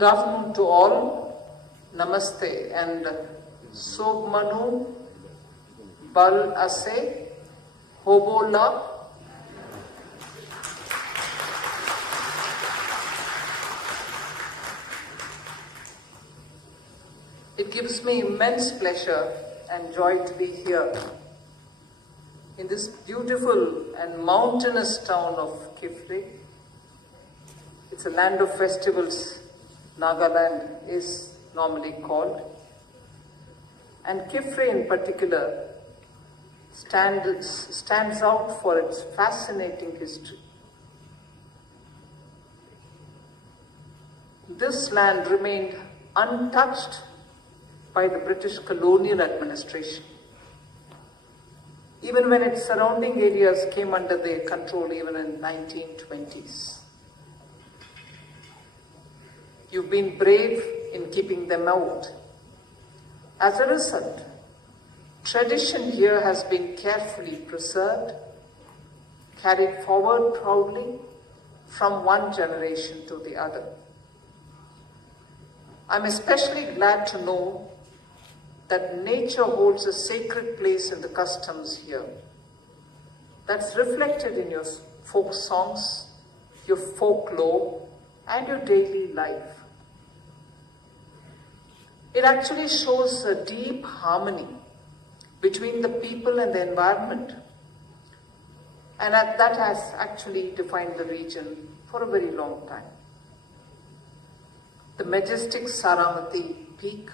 Good afternoon to all. Namaste and Sobmanu Bal Ase Hobola. It gives me immense pleasure and joy to be here in this beautiful and mountainous town of Kifre. It's a land of festivals, Nagaland is normally called. And Kifre in particular stands out for its fascinating history. This land remained untouched by the British colonial administration, even when its surrounding areas came under their control even in 1920s. You've been brave in keeping them out. As a result, tradition here has been carefully preserved, carried forward proudly from one generation to the other. I'm especially glad to know that nature holds a sacred place in the customs here. That's reflected in your folk songs, your folklore, and your daily life. It actually shows a deep harmony between the people and the environment. And that has actually defined the region for a very long time. The majestic Saramati peak,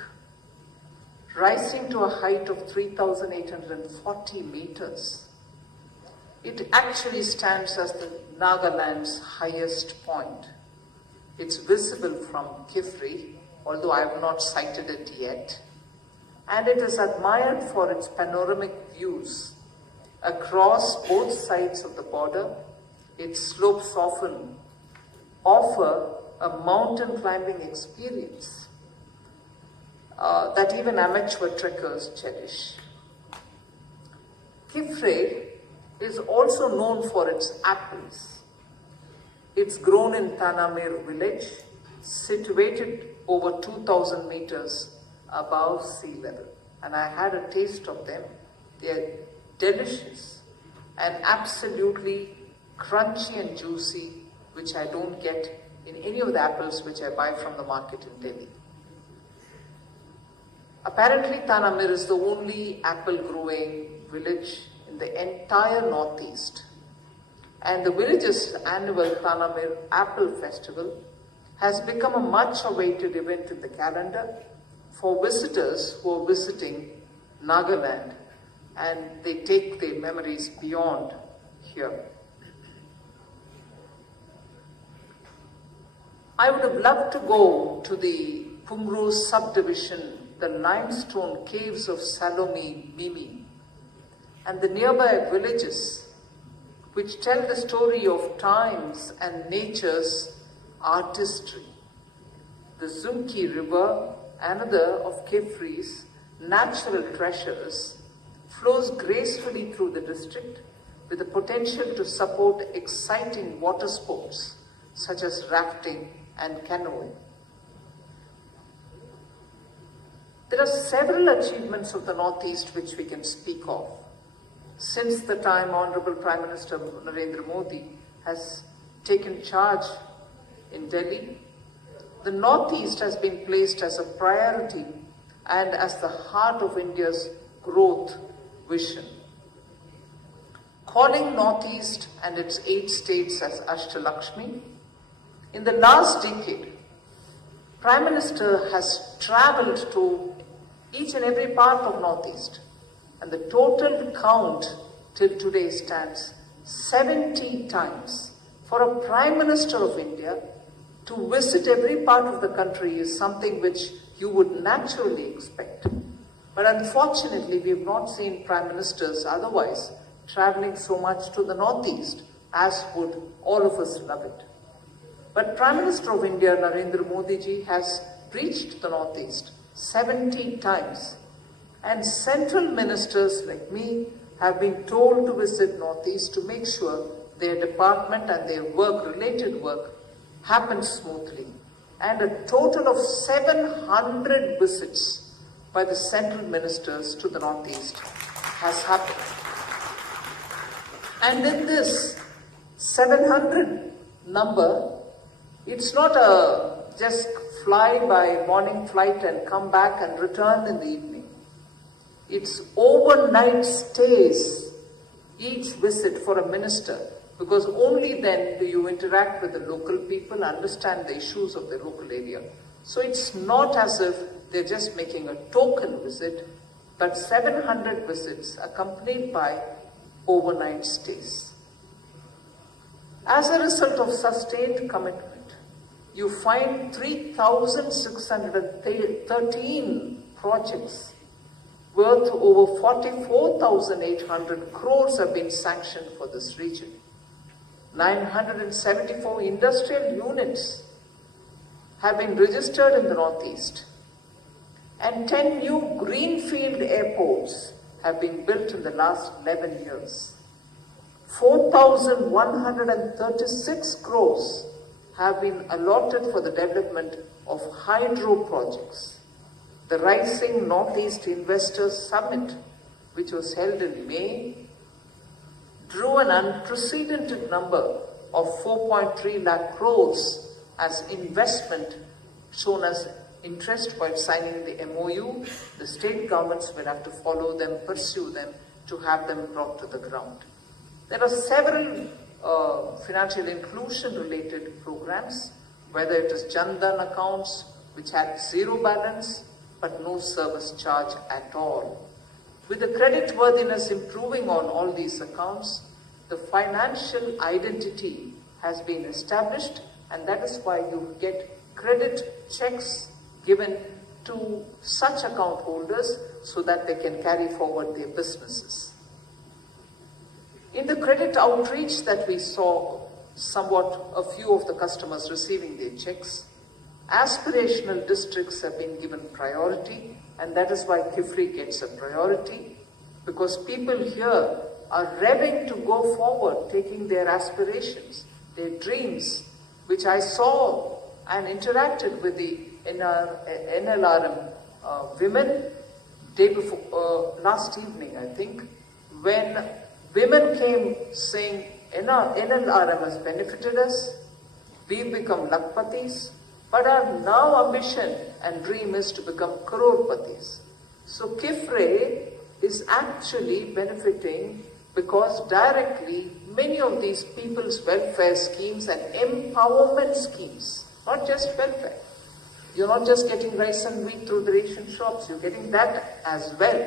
rising to a height of 3,840 meters, it actually stands as the Nagaland's highest point. It's visible from Kifre, although I have not sighted it yet, and it is admired for its panoramic views across both sides of the border. Its slopes often offer a mountain climbing experience that even amateur trekkers cherish. Kifre is also known for its apples. It's grown in Tanamir village, situated over 2,000 meters above sea level. And I had a taste of them. They're delicious and absolutely crunchy and juicy, which I don't get in any of the apples which I buy from the market in Delhi. Apparently, Tanamir is the only apple growing village in the entire Northeast. And the village's annual Tanamir Apple Festival has become a much awaited event in the calendar for visitors who are visiting Nagaland, and they take their memories beyond here. I would have loved to go to the Pumru subdivision, the limestone caves of Salomi Mimi, and the nearby villages which tell the story of times and nature's artistry. The Zunki River, another of Kifre's natural treasures, flows gracefully through the district with the potential to support exciting water sports such as rafting and canoeing. There are several achievements of the Northeast which we can speak of. Since the time Honorable Prime Minister Narendra Modi has taken charge in Delhi, the Northeast has been placed as a priority and as the heart of India's growth vision. Calling Northeast and its 8 states as Ashtalakshmi, in the last decade, Prime Minister has travelled to each and every part of Northeast, and the total count till today stands 70 times. For a Prime Minister of India to visit every part of the country is something which you would naturally expect. But unfortunately, we have not seen Prime Ministers otherwise travelling so much to the Northeast as would all of us love it. But Prime Minister of India, Narendra Modi ji, has reached the Northeast 70 times. And central ministers like me have been told to visit Northeast to make sure their department and their work, related work, happens smoothly. and a total of 700 visits by the central ministers to the Northeast has happened. And in this 700 number, it's not a just fly by morning flight and come back and return in the evening. It's overnight stays, each visit for a minister, because only then do you interact with the local people, understand the issues of the local area. So it's not as if they're just making a token visit, but 700 visits accompanied by overnight stays. As a result of sustained commitment, you find 3,613 projects worth over 44,800 crores have been sanctioned for this region. 974 industrial units have been registered in the Northeast, and 10 new greenfield airports have been built in the last 11 years. 4,136 crores have been allotted for the development of hydro projects. The Rising Northeast Investors Summit, which was held in May, drew an unprecedented number of 4.3 lakh crores as investment shown as interest while signing the MOU. The state governments will have to follow them, pursue them to have them brought to the ground. There are several financial inclusion related programs, whether it is Jan Dhan accounts, which had zero balance but no service charge at all. With the credit worthiness improving on all these accounts, the financial identity has been established, and that is why you get credit checks given to such account holders so that they can carry forward their businesses. In the credit outreach that we saw, somewhat a few of the customers receiving their checks, aspirational districts have been given priority, and that is why Kifri gets a priority, because people here are revving to go forward, taking their aspirations, their dreams, which I saw and interacted with the NLRM women day before, last evening, I think, when women came saying, NLRM has benefited us, we've become Lakpatis, but our now ambition and dream is to become Crorpatis. So Kifre is actually benefiting because directly many of these people's welfare schemes and empowerment schemes, not just welfare. You're not just getting rice and wheat through the ration shops, you're getting that as well.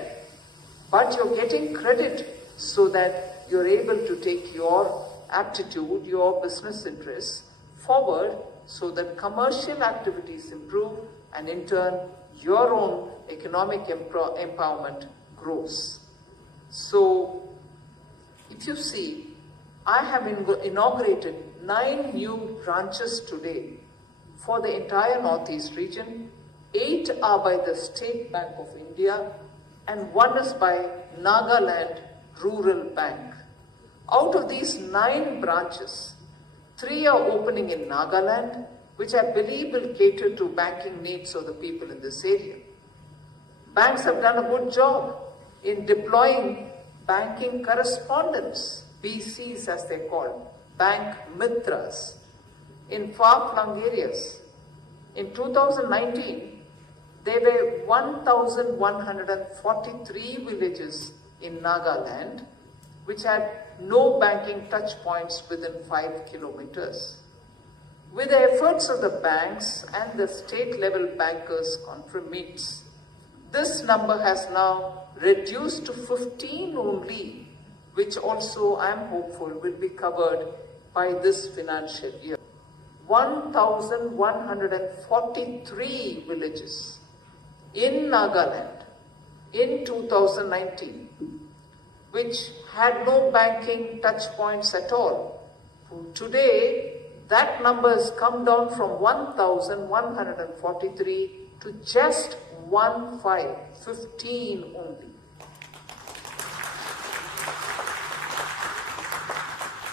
But you're getting credit so that you're able to take your aptitude, your business interests forward so that commercial activities improve and in turn your own economic empowerment grows. So if you see, I have inaugurated 9 new branches today for the entire Northeast region. 8 are by the State Bank of India and 1 is by Nagaland Rural Bank. Out of these 9 branches, 3 are opening in Nagaland, which I believe will cater to banking needs of the people in this area. Banks have done a good job in deploying banking correspondents, BCs as they're called, bank mitras, in far-flung areas. In 2019, there were 1,143 villages in Nagaland which had no banking touch points within 5 kilometers. With the efforts of the banks and the state-level bankers conference meets, this number has now reduced to 15 only, which also I am hopeful will be covered by this financial year. 1,143 villages in Nagaland in 2019, which had no banking touch points at all. Today, that number has come down from 1,143 to just 15 only.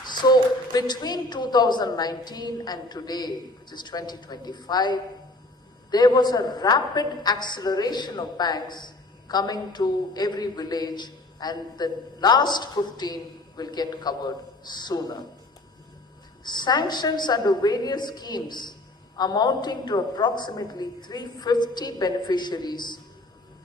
So between 2019 and today, which is 2025, there was a rapid acceleration of banks coming to every village, and the last 15 will get covered sooner. Sanctions under various schemes amounting to approximately 350 beneficiaries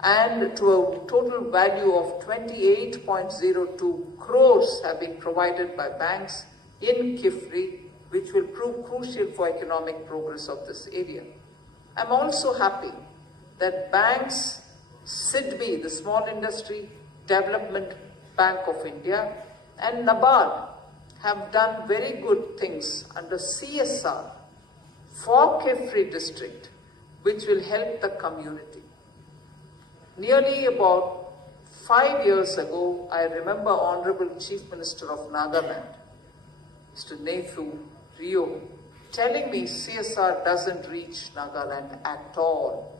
and to a total value of 28.02 crores have been provided by banks in KIFRI, which will prove crucial for economic progress of this area. I'm also happy that banks, SIDBI, the Small Industry Development Bank of India, and NABARD have done very good things under CSR for KIFRI district, which will help the community. Nearly about 5 years ago, I remember Honorable Chief Minister of Nagaland, Mr. Nethu Rio, telling me CSR doesn't reach Nagaland at all.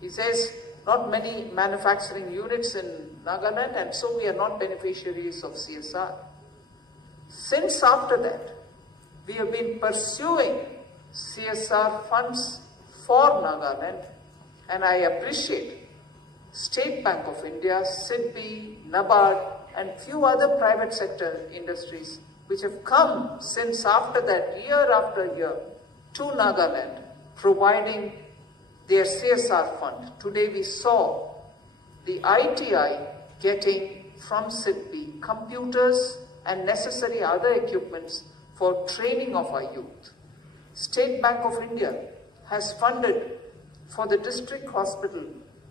He says, not many manufacturing units in Nagaland, and so we are not beneficiaries of CSR. Since after that, we have been pursuing CSR funds for Nagaland, and I appreciate State Bank of India, SIDBI, NABARD, and few other private sector industries which have come since after that, year after year, to Nagaland, providing their CSR fund. Today we saw the ITI getting from SIDBI computers and necessary other equipments for training of our youth. State Bank of India has funded for the district hospital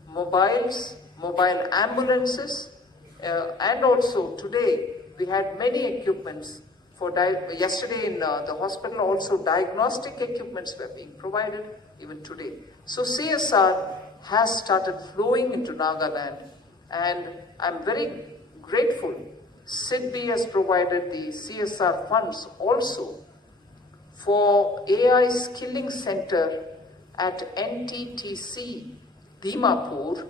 mobiles, mobile ambulances, and also today we had many equipments for yesterday in the hospital also diagnostic equipments were being provided even today. So CSR has started flowing into Nagaland, and I'm very grateful. SIDBI has provided the CSR funds also for AI Skilling Center at NTTC Dimapur,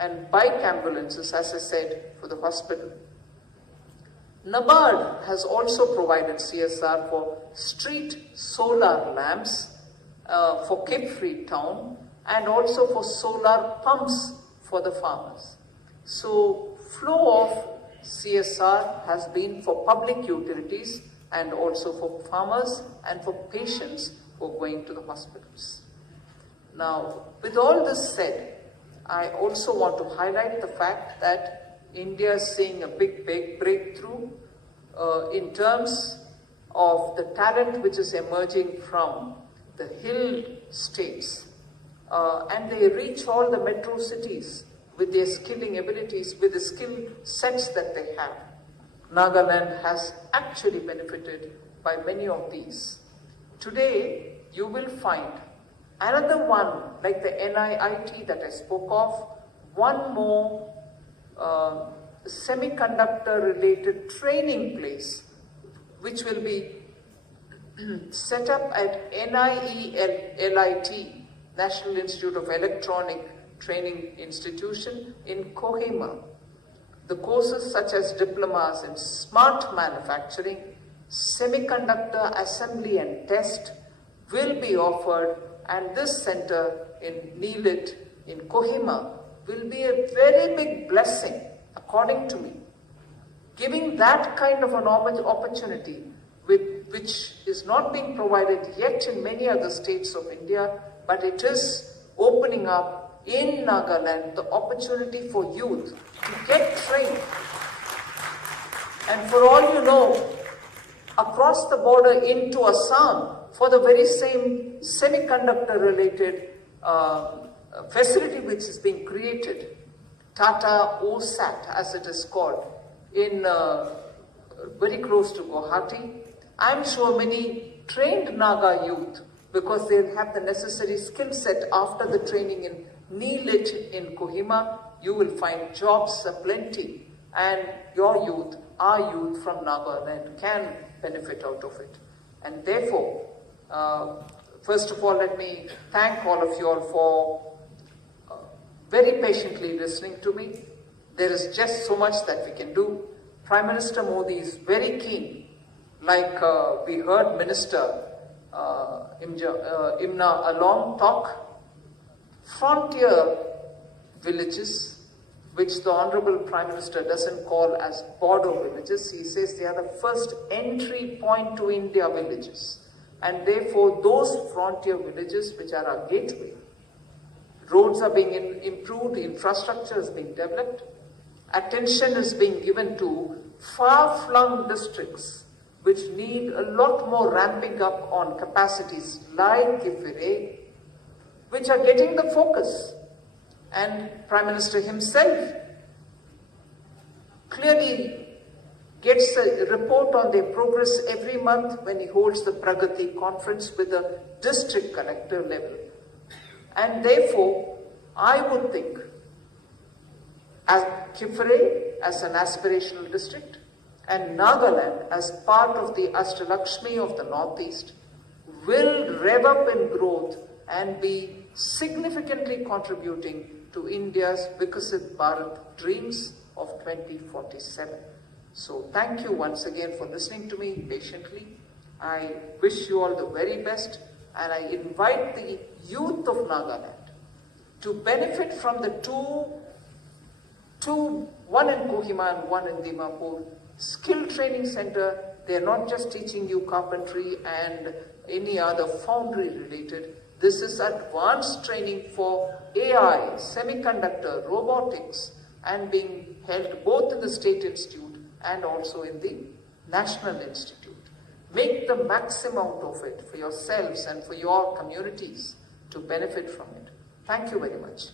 and bike ambulances, as I said, for the hospital. NABARD has also provided CSR for street solar lamps for KIFRI town, and also for solar pumps for the farmers. So flow of CSR has been for public utilities and also for farmers and for patients who are going to the hospitals. Now, with all this said, I also want to highlight the fact that India is seeing a big breakthrough in terms of the talent which is emerging from the hill states, and they reach all the metro cities with their skilling abilities, with the skill sets that they have. Nagaland has actually benefited by many of these. Today, you will find another one, like the NIIT that I spoke of, one more semiconductor-related training place, which will be set up at NIELIT, National Institute of Electronic Training Institution in Kohima. The courses such as diplomas in smart manufacturing, semiconductor assembly and test will be offered, and this center in NIELIT in Kohima will be a very big blessing, according to me. Giving that kind of an opportunity, which is not being provided yet in many other states of India, but it is opening up in Nagaland the opportunity for youth to get trained. And for all you know, across the border into Assam, for the very same semiconductor-related facility which is being created, Tata OSAT, as it is called, in very close to Guwahati. I'm sure many trained Naga youth, because they have the necessary skill set after the training in NIELIT in Kohima, you will find jobs aplenty, and your youth, our youth from Nagaland can benefit out of it. And therefore, first of all, let me thank all of you all for very patiently listening to me. There is just so much that we can do. Prime Minister Modi is very keen. like we heard Minister Imna Along talk, frontier villages, which the Honorable Prime Minister doesn't call as border villages. He says they are the first entry point to India villages. And therefore, those frontier villages, which are our gateway, roads are being improved, infrastructure is being developed, attention is being given to far-flung districts which need a lot more ramping up on capacities like Kifire, which are getting the focus. And Prime Minister himself clearly gets a report on their progress every month when he holds the Pragati conference with the district collector level. And therefore, I would think as Kifire as an aspirational district and Nagaland as part of the Ashtalakshmi of the Northeast will rev up in growth and be significantly contributing to India's Vikasit Bharat dreams of 2047. So thank you once again for listening to me patiently. I wish you all the very best, and I invite the youth of Nagaland to benefit from the one in Kohima and one in Dimapur, skill training center. They are not just teaching you carpentry and any other foundry related. This is advanced training for AI, semiconductor, robotics, and being held both in the State Institute and also in the National Institute. Make the maximum out of it for yourselves and for your communities to benefit from it. Thank you very much.